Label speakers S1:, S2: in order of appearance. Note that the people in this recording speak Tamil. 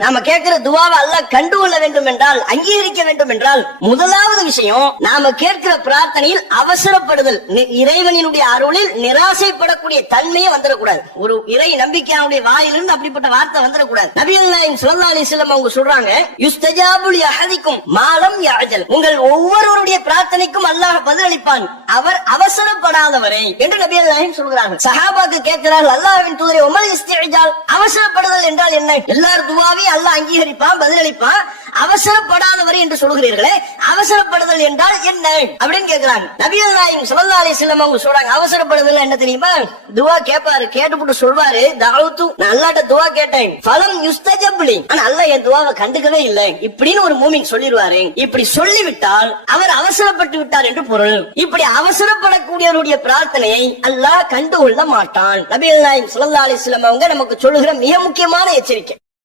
S1: நாம கேட்கிற துவாவை அல்லாஹ் கண்டு கொள்ள வேண்டும் என்றால் அங்கீகரிக்க வேண்டும் என்றால் முதலாவது விஷயம் நாம கேட்கிற பிரார்த்தனையில் அவசரப்படுதல். இறைவனினுடைய அருளில் நிராசைப்படக்கூடிய தன்மையே வந்துடக்கூடாது. ஒரு இறை நம்பிக்கையானுடைய வாயிலிருந்து அப்படிப்பட்ட வார்த்தை வந்துடக்கூடாது. நபிகள் நாயம் சுல்லா அலி வஸல்லம் அவங்க சொல்றாங்க யுஸ்தஜாபுல் யஹதிக்கும் மாலம் யாஜல் உங்கள் ஒவ்வொருவருடைய பிரார்த்தனைக்கும் அல்லாஹ் பதிலளிப்பான். அவர் அவசரப்படாதவரை என்று நபிகள் நாயம் சொல்கிறார்கள். சஹாபாக்கு கேட்கிறார்கள் அல்லாஹ்வின் தூதரை உமல் இஸ்திஜால் அவசரப்படுதல் என்றால் என்ன? எல்லார் துவாவையும் அல்லாஹ் அங்கீகரிப்பான் பதிலளிப்பான். அவசரப்படாதவரை என்று சொல்கிறீர்களே அவசரப்படுதல் என்றால் என்ன அப்படின்னு கேட்கிறாங்க நபிகள் நாயம் ஸல்லல்லாஹு அலி செல்லம் அவங்க சொல்றாங்க அவசரப்படுதல் என்ன தெரியுமா? துவா கேட்பாரு கேட்டுப்புட்டு சொல்வாரு தாவத்து நான் அல்லாட்ட துவா கேட்டேன். பலம் யுஸ்தஜப்லி. ஆனா அல்ல என் துவாவை கண்டுக்கவே இல்லை. இப்படின்னு ஒரு மூமின் சொல்லிடுவாரு இப்படி சொல்லிவிட்டால் அவர் அவசரப்பட்டு விட்டார் என்று பொருள். இப்படி அவசரப்படக்கூடியவருடைய பிரார்த்தனையை அல்லாஹ் கண்டுகொள்ள மாட்டான். நபிகள் நாயம் ஸல்லல்லாஹு அலி செல்லம் அவங்க நமக்கு சொல்லுகிற மிக முக்கியமான எச்சரிக்கை.